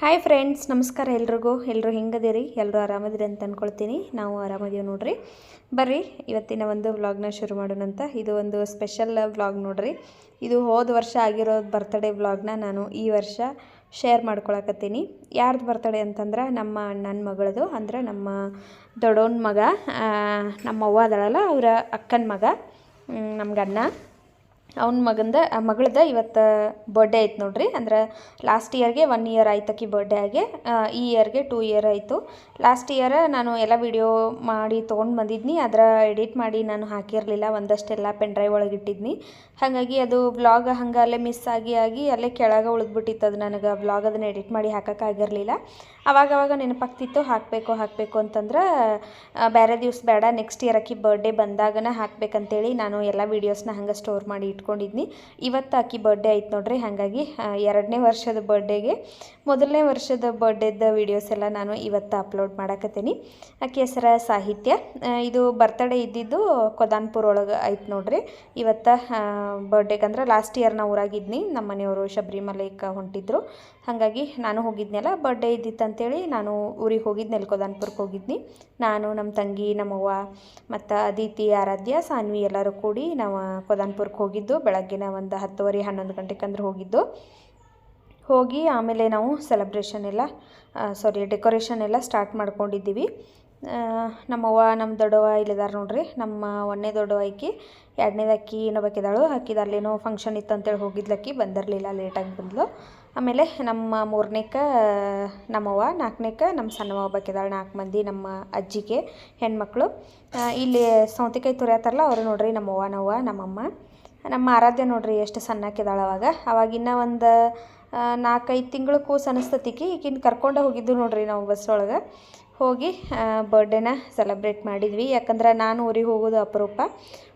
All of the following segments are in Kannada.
ಹಾಯ್ ಫ್ರೆಂಡ್ಸ್ ನಮಸ್ಕಾರ ಎಲ್ರಿಗೂ. ಎಲ್ಲರೂ ಹೆಂಗದಿರಿ? ಎಲ್ಲರೂ ಆರಾಮದಿರಿ ಅಂತ ಅಂದ್ಕೊಳ್ತೀನಿ ನಾವು ಆರಾಮದೀವಿ ನೋಡ್ರಿ. ಬರ್ರಿ, ಇವತ್ತಿನ ಒಂದು ವ್ಲಾಗ್ನ ಶುರು ಮಾಡೋಣಂತ. ಇದು ಒಂದು ಸ್ಪೆಷಲ್ ವ್ಲಾಗ್ ನೋಡ್ರಿ. ಇದು ಹೋದ ವರ್ಷ ಆಗಿರೋ ಬರ್ತ್ಡೇ ವ್ಲಾಗ್ನ ನಾನು ಈ ವರ್ಷ ಶೇರ್ ಮಾಡ್ಕೊಳಕತ್ತೀನಿ. ಯಾರ್ದು ಬರ್ತಡೇ ಅಂತಂದ್ರೆ ನಮ್ಮ ಅಣ್ಣನ ಮಗಳದು. ಅಂದ್ರೆ ನಮ್ಮ ದೊಡ್ಡವನ ಮಗ ನಮ್ಮ ಅವ್ವ ಅದಳಲ್ಲ, ಅವರ ಅಕ್ಕನ ಮಗ ನಮ್ಗೆ ಗಂಡ ಅವ್ನ ಮಗಂದ ಮಗಳದ ಇವತ್ತು ಬರ್ಡೇ ಐತೆ ನೋಡ್ರಿ. ಅಂದ್ರೆ ಲಾಸ್ಟ್ ಇಯರ್ಗೆ ಒನ್ ಇಯರ್ ಆಯ್ತು ಆಕಿ ಬರ್ಡೇ ಆಗಿ. ಈ ಇಯರ್ಗೆ ಟೂ ಇಯರ್ ಆಯಿತು. ಲಾಸ್ಟ್ ಇಯರ್ ನಾನು ಎಲ್ಲ ವಿಡಿಯೋ ಮಾಡಿ ತೊಗೊಂಡು ಬಂದಿದ್ನಿ. ಅದರ ಎಡಿಟ್ ಮಾಡಿ ನಾನು ಹಾಕಿರಲಿಲ್ಲ. ಒಂದಷ್ಟೆಲ್ಲ ಪೆನ್ ಡ್ರೈವ್ ಒಳಗೆ ಇಟ್ಟಿದ್ನಿ. ಹಾಗಾಗಿ ಅದು ವ್ಲಾಗ್ ಹಂಗೆ ಅಲ್ಲೇ ಮಿಸ್ ಆಗಿ ಆಗಿ ಅಲ್ಲೇ ಕೆಳಗೆ ಉಳಿದ್ಬಿಟ್ಟಿತ್ತು ಅದು ನನಗೆ. ವ್ಲಾಗ್ ಅದನ್ನು ಎಡಿಟ್ ಮಾಡಿ ಹಾಕೋಕ್ಕಾಗಿರಲಿಲ್ಲ ಅವಾಗವಾಗ ಅವಾಗ ನೆನಪಾಗ್ತಿತ್ತು. ಹಾಕಬೇಕು ಹಾಕಬೇಕು ಅಂತಂದ್ರೆ ಬೇರೆ ದಿವ್ಸ ಬೇಡ. ನೆಕ್ಸ್ಟ್ ಇಯರ್ ಆಕಿ ಬರ್ಡೇ ಬಂದಾಗನ ಹಾಕಬೇಕಂತೇಳಿ ನಾನು ಎಲ್ಲ ವೀಡಿಯೋಸ್ನ ಹಂಗೆ ಸ್ಟೋರ್ ಮಾಡಿ ಇಟ್ಕೊಂಡಿದ್ನಿ. ಇವತ್ತು ಆಕಿ ಬರ್ಡೇ ಆಯ್ತು ನೋಡ್ರಿ, ಹಾಗಾಗಿ ಎರಡನೇ ವರ್ಷದ ಬರ್ಡೇಗೆ ಮೊದಲನೇ ವರ್ಷದ ಬರ್ಡೇದ ವೀಡಿಯೋಸ್ ಎಲ್ಲ ನಾನು ಇವತ್ತು ಅಪ್ಲೋಡ್ ಮಾಡಕತ್ತೀನಿ. ಆಕೆ ಹೆಸರ ಸಾಹಿತ್ಯ. ಇದು ಬರ್ತಡೇ ಇದ್ದಿದ್ದು ಕೊದಾನ್ಪುರ್ ಒಳಗೆ ಆಯ್ತು ನೋಡ್ರಿ. ಇವತ್ತು ಬರ್ಡೇಗೆ ಅಂದ್ರೆ ಲಾಸ್ಟ್ ಇಯರ್ ನಾವು ಊರಾಗಿದ್ನಿ. ನಮ್ಮ ಮನೆಯವರು ಶಬರಿಮಲೆಗೆ ಹೊಂಟಿದ್ರು. ಹಾಗಾಗಿ ನಾನು ಹೋಗಿದ್ನಲ್ಲ ಬರ್ಡೇ ಇದ್ದಿತ್ತು ಅಂತೇಳಿ ನಾನು ಊರಿಗೆ ಹೋಗಿದ್ನಲ್ಲ ಕೊದಾನ್ಪುರಕ್ಕೆ ಹೋಗಿದ್ನಿ. ನಾನು ನಮ್ಮ ತಂಗಿ, ನಮ್ಮವ್ವ ಮತ್ತು ಅದಿತಿ, ಆರಾಧ್ಯ, ಸಾನ್ವಿ ಎಲ್ಲರೂ ಕೂಡಿ ನಾವು ಕೊದಾನ್ಪುರಕ್ಕೆ ಹೋಗಿದ್ದು ಬೆಳಗ್ಗಿನ ಒಂದು ಹತ್ತುವರೆ, ಹನ್ನೊಂದು ಗಂಟೆಗೆ ಅಂದ್ರೆ ಹೋಗಿದ್ದು. ಹೋಗಿ ಆಮೇಲೆ ನಾವು ಸೆಲೆಬ್ರೇಷನ್ ಎಲ್ಲ ಸಾರಿ ಡೆಕೋರೇಷನ್ ಎಲ್ಲ ಸ್ಟಾರ್ಟ್ ಮಾಡ್ಕೊಂಡಿದ್ದೀವಿ. ನಮ್ಮವ್ವ, ನಮ್ಮ ದೊಡ್ಡವ್ವ ಇಲ್ಲಿದ್ದಾರೆ ನೋಡ್ರಿ. ನಮ್ಮ ಒಂದನೇ ದೊಡ್ಡವ ಆಕಿ, ಎರಡನೇದು ಅಕ್ಕಿ ಇನ್ನೊಬ್ಬಕಿದಾಳು ಆಕಿದು ಅಲ್ಲೇನೋ ಫಂಕ್ಷನ್ ಇತ್ತು ಅಂತೇಳಿ ಹೋಗಿದ್ಲಕ್ಕಿ ಬಂದಿರಲಿಲ್ಲ ಲೇಟಾಗಿ ಬಂದ್ಲು. ಆಮೇಲೆ ನಮ್ಮ ಮೂರನೇಕ, ನಮ್ಮವ್ವ, ನಾಲ್ಕನೇಕ, ನಮ್ಮ ಸಣ್ಣವ್ವ ಒಬ್ಬಕಿದಾಳೆ ನಾಲ್ಕು ಮಂದಿ ನಮ್ಮ ಅಜ್ಜಿಗೆ ಹೆಣ್ಮಕ್ಳು. ಇಲ್ಲಿ ಸೌತೆಕಾಯಿ ತುರಿಯತ್ತಾರಲ್ಲ ಅವರು ನೋಡ್ರಿ, ನಮ್ಮವ್ವ, ನವ್ವ, ನಮ್ಮಮ್ಮ. ನಮ್ಮ ಆರಾಧ್ಯ ನೋಡ್ರಿ ಎಷ್ಟು ಸಣ್ಣಕ್ಕಿದ್ದಾಳೆ ಅವಾಗ. ಅವಾಗಿನ್ನ ಒಂದು ನಾಲ್ಕೈದು ತಿಂಗಳು ಕೂಸು ಅನಿಸ್ತತಿಕಿ. ಈಗಿನ ಕರ್ಕೊಂಡೆ ಹೋಗಿದ್ದು ನೋಡ್ರಿ ನಾವು ಬಸ್ಸೊಳಗೆ ಹೋಗಿ ಬರ್ಡೇನ ಸೆಲೆಬ್ರೇಟ್ ಮಾಡಿದ್ವಿ. ಯಾಕಂದ್ರೆ ನಾನು ಊರಿಗೆ ಹೋಗೋದು ಅಪರೂಪ.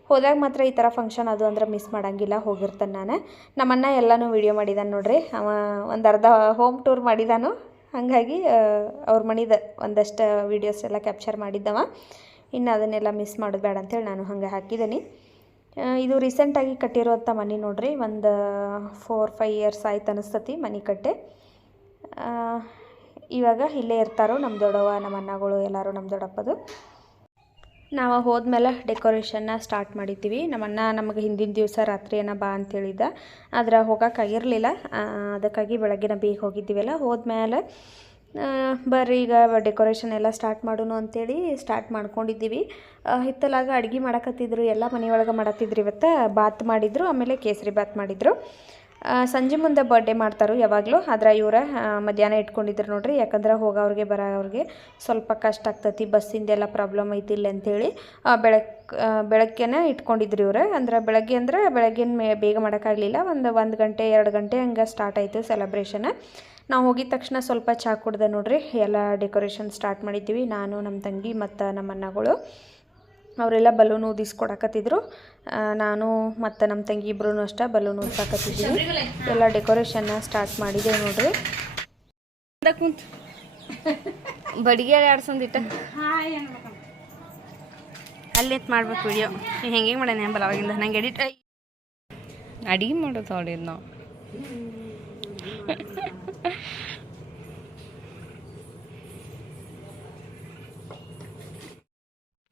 ಹೋದಾಗ ಮಾತ್ರ ಈ ಥರ ಫಂಕ್ಷನ್ ಅದು ಅಂದ್ರೆ ಮಿಸ್ ಮಾಡೋಂಗಿಲ್ಲ, ಹೋಗಿರ್ತಾನೆ ನಾನು. ನಮ್ಮಣ್ಣ ಎಲ್ಲನೂ ವೀಡಿಯೋ ಮಾಡಿದಾನೆ ನೋಡ್ರಿ. ಅವ ಒಂದು ಅರ್ಧ ಹೋಮ್ ಟೂರ್ ಮಾಡಿದಾನು. ಹಾಗಾಗಿ ಅವ್ರ ಮನಿದ ಒಂದಷ್ಟು ವೀಡಿಯೋಸ್ ಎಲ್ಲ ಕ್ಯಾಪ್ಚರ್ ಮಾಡಿದ್ದವ. ಇನ್ನು ಅದನ್ನೆಲ್ಲ ಮಿಸ್ ಮಾಡೋದು ಬೇಡ ಅಂತೇಳಿ ನಾನು ಹಂಗೆ ಹಾಕಿದ್ದೀನಿ ಇದು ರೀಸೆಂಟಾಗಿ ಕಟ್ಟಿರೋಂಥ ಮನೆ ನೋಡ್ರಿ. ಒಂದು ಫೋರ್ ಫೈವ್ ಇಯರ್ಸ್ ಆಯ್ತು ಅನಿಸ್ತತಿ ಮನೆ ಕಟ್ಟೆ. ಇವಾಗ ಇಲ್ಲೇ ಇರ್ತಾರೋ ನಮ್ಮ ದೊಡ್ಡವ ನಮ್ಮ ಅಣ್ಣಗಳು, ಎಲ್ಲರೂ ನಮ್ಮ ದೊಡ್ಡಪ್ಪದು. ನಾವು ಹೋದ್ಮೇಲೆ ಡೆಕೋರೇಷನ್ನ ಸ್ಟಾರ್ಟ್ ಮಾಡಿದ್ದೀವಿ. ನಮ್ಮ ಅಣ್ಣ ನಮಗೆ ಹಿಂದಿನ ದಿವಸ ರಾತ್ರಿಯನ್ನ ಬಾ ಅಂತೇಳಿದ್ದ ಆದ್ರೆ ಹೋಗೋಕ್ಕಾಗಿರಲಿಲ್ಲ ಅದಕ್ಕಾಗಿ ಬೆಳಗ್ಗಿನ ಬೇಗ ಹೋಗಿದ್ದೀವಲ್ಲ. ಹೋದ್ಮೇಲೆ ಬರ್ರಿ, ಈಗ ಡೆಕೋರೇಷನ್ ಎಲ್ಲ ಸ್ಟಾರ್ಟ್ ಮಾಡೋಣ ಅಂತೇಳಿ ಸ್ಟಾರ್ಟ್ ಮಾಡ್ಕೊಂಡಿದ್ದೀವಿ. ಹಿತ್ತಲಾಗ ಅಡುಗೆ ಮಾಡಕತ್ತಿದ್ರು, ಎಲ್ಲ ಮನೆಯೊಳಗೆ ಮಾಡತ್ತಿದ್ರು ಇವತ್ತು. ಬಾತ್ ಮಾಡಿದ್ರು, ಆಮೇಲೆ ಕೇಸರಿ ಬಾತ್ ಮಾಡಿದ್ರು. ಸಂಜೆ ಮುಂದೆ ಬರ್ಡೇ ಮಾಡ್ತಾರೋ ಯಾವಾಗಲೂ, ಆದ್ರೆ ಇವರ ಮಧ್ಯಾಹ್ನ ಇಟ್ಕೊಂಡಿದ್ರು ನೋಡ್ರಿ. ಯಾಕಂದ್ರೆ ಹೋಗೋವ್ರಿಗೆ ಬರೋವ್ರಿಗೆ ಸ್ವಲ್ಪ ಕಷ್ಟ ಆಗ್ತತಿ ಬಸ್ಸಿಂದೆಲ್ಲ ಪ್ರಾಬ್ಲಮ್ ಐತಿ ಇಲ್ಲ ಅಂತೇಳಿ ಬೆಳಗ್ಗೆ ಬೆಳಗ್ಗೆನೇ ಇಟ್ಕೊಂಡಿದ್ರು ಇವ್ರೆ. ಅಂದ್ರೆ ಬೆಳಗ್ಗೆ ಅಂದ್ರೆ ಬೆಳಗ್ಗಿನ ಮೇ, ಬೇಗ ಮಾಡೋಕ್ಕಾಗಲಿಲ್ಲ ಒಂದು ಒಂದು ಗಂಟೆ, ಎರಡು ಗಂಟೆ ಹಂಗೆ ಸ್ಟಾರ್ಟ್ ಆಯಿತು ಸೆಲೆಬ್ರೇಷನ್ ನಾವು ಹೋಗಿದ ತಕ್ಷಣ ಸ್ವಲ್ಪ ಚಹಾ ಕುಡ್ದೆ ನೋಡ್ರಿ ಎಲ್ಲ ಡೆಕೋರೇಷನ್ ಸ್ಟಾರ್ಟ್ ಮಾಡಿದ್ದೀವಿ. ನಾನು ನಮ್ಮ ತಂಗಿ ಮತ್ತು ನಮ್ಮ ಅಣ್ಣಗಳು. ಅವರೆಲ್ಲ ಬಲೂನ್ ಊದಿಸ್ಕೊಡಕತ್ತಿದ್ರು. ನಾನು ಮತ್ತು ನಮ್ಮ ತಂಗಿ ಇಬ್ಬರೂ ಅಷ್ಟೇ ಬಲೂನ್ ಊದಿಸಾಕತ್ತಿದ್ದೀವಿ. ಎಲ್ಲ ಡೆಕೋರೇಷನ್ನ ಸ್ಟಾರ್ಟ್ ಮಾಡಿದೆ ನೋಡ್ರಿ. ಕುಂತ. ಬಡಿಗೆ ಆಡ್ಸೊಂದಿಟ್ಟ. ಅಲ್ಲಿ ಎತ್ ಮಾಡ್ಬೇಕು ವಿಡಿಯೋ. ಹೆಂಗೆ ಹೆಂಗೆ ಮಾಡ್ಯಾನ ಎಂಬಲ್ಲ ಅವಾಗಿಂದ? ನಂಗೆ ಎಡಿಟ್ ಅಡಿಗೆ ಮಾಡೋದು ಅವಳಿದ್ ನಾವು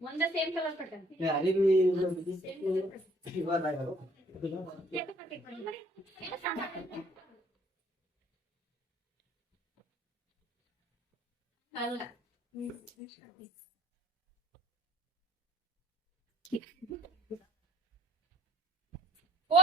ముందే సేమ్ కలర్ పెట్టండి ఓ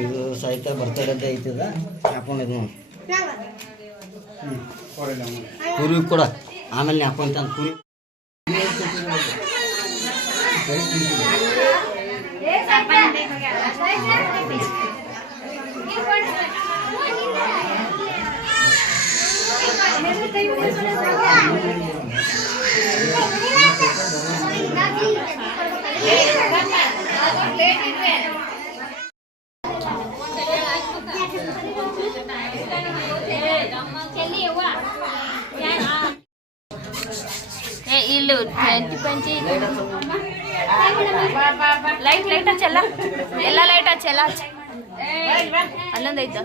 ಇದು ಸಾಹಿತ್ಯ ಬರ್ತಡೇ ಐತದ? ಹಾಕೊಂಡಿದ್ ನೋಡಿ. ಕುರಿ ಕೂಡ ಆಮೇಲೆ ಹಾಕೊಂತ ಕುರಿ. ఇల్లు పెంచి పెంచి? లైట్ లైట్ వచ్చేలా ఎలా లైట్ వచ్చేలా అల్లందైతా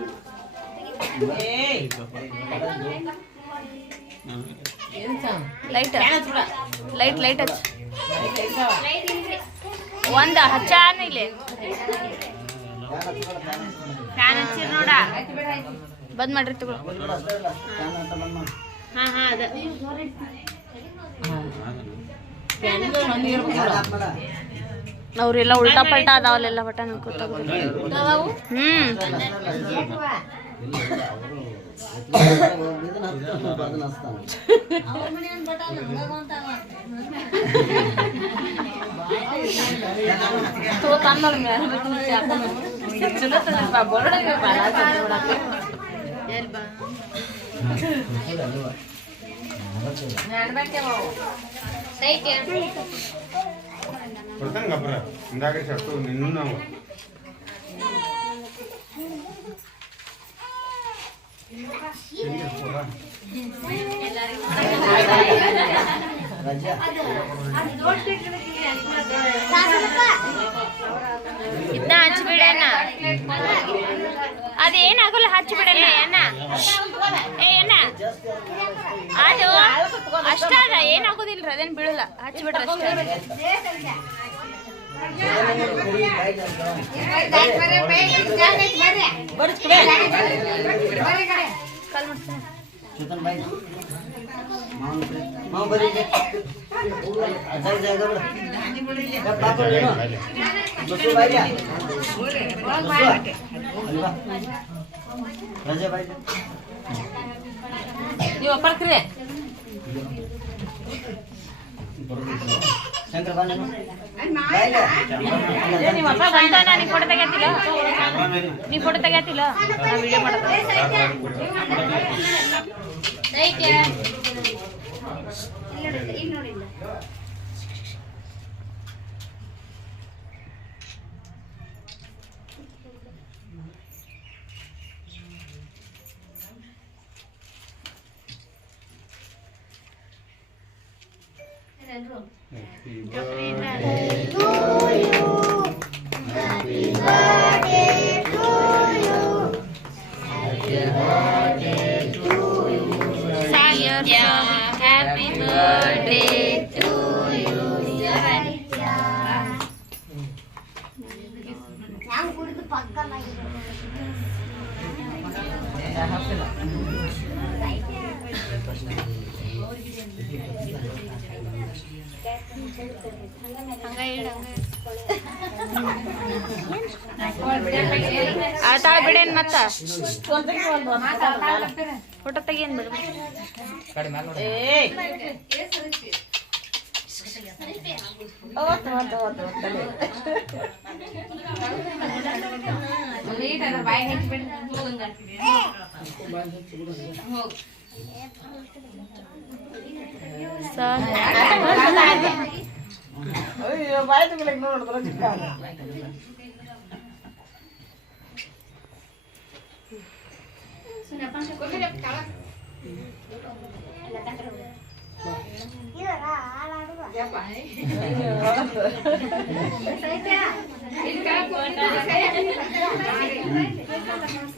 ಲೈಟ್ ಲೈಟ್ ಲೈಟ್ ಹಚ್ಚ. ಒಂದ ಹಚ್ಚಾನ ಇಲ್ಲಿ. ನೋಡ. ಬಂದ್ ಮಾಡ್ರಿ ತಗೊಳ ಹಾ ಅವ್ರೆಲ್ಲ ಉಲ್ಟಾ ಪಲ್ಟಾ ಅದಾವಲ್ಲೆಲ್ಲ ಬಟ ನಂಗೆ ಹ್ಮ್. तो तन्नल मेरा मैं तुम चाहता हूँ चलो तो बा बोल रहे हैं बाला तो बोला यार बा ഞാൻ बैठे हो सही क्या पड़ता है कपड़ा इंदाके शर्तों निन्नू ना हो ಮಾವನ್ ಕಡೆ. ಮಾವನ್ ಬರ್ರಿ ಇಲ್ಲಿ. ಅಜ್ಜ ಅದು ಇದಾವ್ ಏನಾಗೋದಿಲ್ರಿ ಅದೇನು ಬೀಳಲ್ಲ ನೀನು. ಬಸ್ಸು ಬಾಯ್ಗೆ. ಬಸ್ಸು. ಅಲ್ಲಿ ಬಾ. ರಜೆ ಬಾಯ್ಗೆ. ಶಂಕರ್ ಬಾ ಬಾಯ್ಗೆ. ಸಂತಾನ ನೀ ಫೋಟೋ ತೆಗಿತಿಲ್ಲ ನೀ ಫೋಟೋ ನಾ video room. Happy birthday to you. Happy birthday to you. Happy birthday to you. Satya, happy birthday to you. Satya. நான் குடுத்து பக்கமாக ಅಳ್ತಾಳ ಬಿಡೇನ್ ಮತ್ತ ಫೋಟೋ ತೆಗಿಯನ್ ಬಿಡು ಬಾಯಿ ಹೆಚ್ಚಿಬಿಡ ಹೋಗಂಗ ಹೋಗ வயதுக்குள்ள இன்னொரு தடவை சிக்காது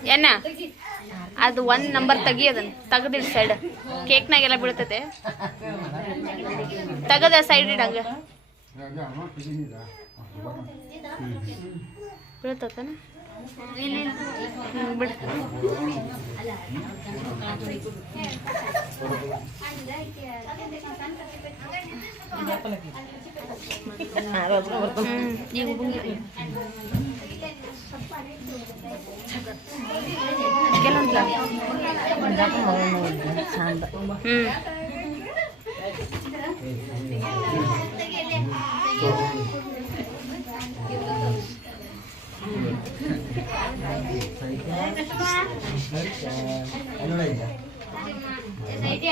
என்ன? ಅದು ಒಂದ್ ನಂಬರ್ ತೆಗಿ ಅದನ್ ತೆಗದಿಡ್ ಸೈಡ್ ಕೇಕ್ನಾಗೆಲ್ಲ ಬೀಳ್ತೈತೆ. ತಗದ ಸೈಡ್ ಇಡಂಗ ಬೀಳ್ತತನ? ಬಿಡು ಹ್ಮ್, ಈಗ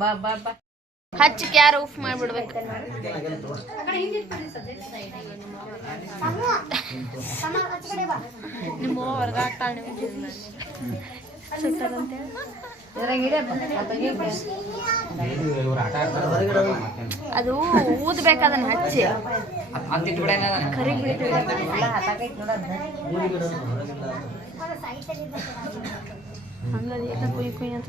ಬಾ ಬಾ ಹಚ್ಚಕ್ಕೆ ಯಾರು ಉಫ್ ಮಾಡ್ಬಿಡ್ಬೇಕು? ನಿಮ್ಮ ಅದು ಊದ್ಬೇಕು ಅದನ್ನ ಹಚ್ಚಿ. ಕರಿ ಹಂಗದ ಏಕ ಕುಯ್ ಕುಯ್ ಅಂತ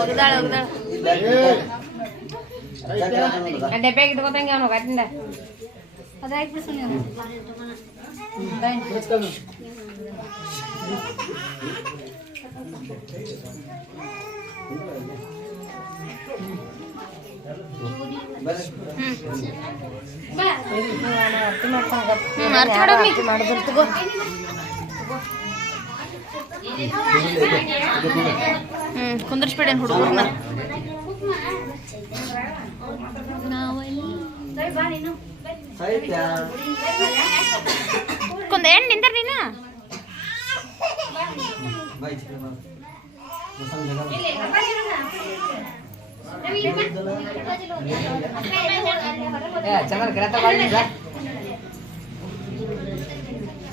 ಒಗ್ದಾಳ ಡಬ್ಬ್ಯಾಗ ಇಟ್ಕೋತಂಗೆ ಅವನು ಗಟ್ಟಿಂದ ಹ್ಞೂ ಅರ್ಥ ಮಾಡಮ್ಮಿ ಹ್ಞೂ ಕುಂದ್ರಿಸ್ಬಿಡೇನು ಹುಡುಗರ್ನ ಸಾಹಿತ್ಯ ಕುಂದ ಏನು ನಿಂದ್ರ ನೀನು. ಚೆನ್ನಾಗಿ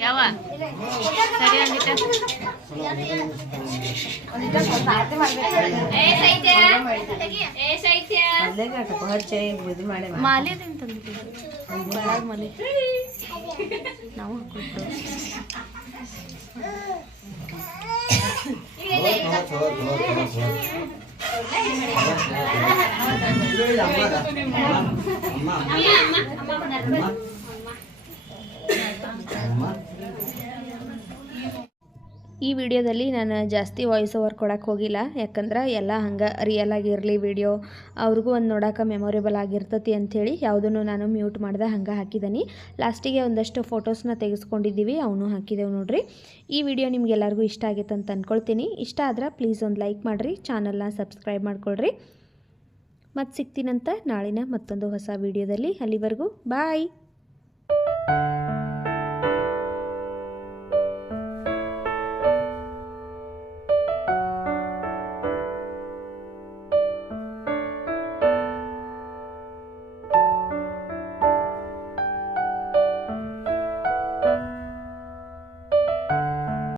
ಯಾವ ಸರಿ ಒಂದಿಟ ಮಾಲೆದಿಂದ ತಂದಿದ್ದೀವಿ ಮಾಲೆ ನಾವು ಹಾಕೊಟ್ಟು ಅಮ್ಮ. ಅಮ್ಮ, ಅಮ್ಮ. ಅಮ್ಮ. ಈ ವಿಡಿಯೋದಲ್ಲಿ ನಾನು ಜಾಸ್ತಿ ವಾಯ್ಸ್ ಓವರ್ ಕೊಡೋಕ್ಕೆ ಹೋಗಿಲ್ಲ. ಯಾಕಂದ್ರೆ ಎಲ್ಲ ಹಂಗೆ ರಿಯಲ್ ಆಗಿರಲಿ ವಿಡಿಯೋ ಅವ್ರಿಗೂ ಒಂದು ನೋಡೋಕೆ ಮೆಮೊರೇಬಲ್ ಆಗಿರ್ತತಿ ಅಂಥೇಳಿ ಯಾವುದನ್ನು ನಾನು ಮ್ಯೂಟ್ ಮಾಡಿದೆ ಹಂಗೆ ಹಾಕಿದ್ದೀನಿ ಲಾಸ್ಟಿಗೆ ಒಂದಷ್ಟು ಫೋಟೋಸ್ನ ತೆಗೆಸ್ಕೊಂಡಿದ್ದೀವಿ ಅವನು ಹಾಕಿದೆವು ನೋಡ್ರಿ. ಈ ವಿಡಿಯೋ ನಿಮಗೆಲ್ಲರಿಗೂ ಇಷ್ಟ ಆಗೈತೆ ಅಂತ ಅಂದ್ಕೊಳ್ತೀನಿ ಇಷ್ಟ ಆದ್ರೆ ಪ್ಲೀಸ್ ಒಂದು ಲೈಕ್ ಮಾಡಿರಿ ಚಾನಲ್ನ ಸಬ್ಸ್ಕ್ರೈಬ್ ಮಾಡ್ಕೊಳ್ರಿ. ಮತ್ತು ಸಿಗ್ತೀನಂತ ನಾಳಿನ ಮತ್ತೊಂದು ಹೊಸ ವಿಡಿಯೋದಲ್ಲಿ ಅಲ್ಲಿವರೆಗೂ ಬಾಯ್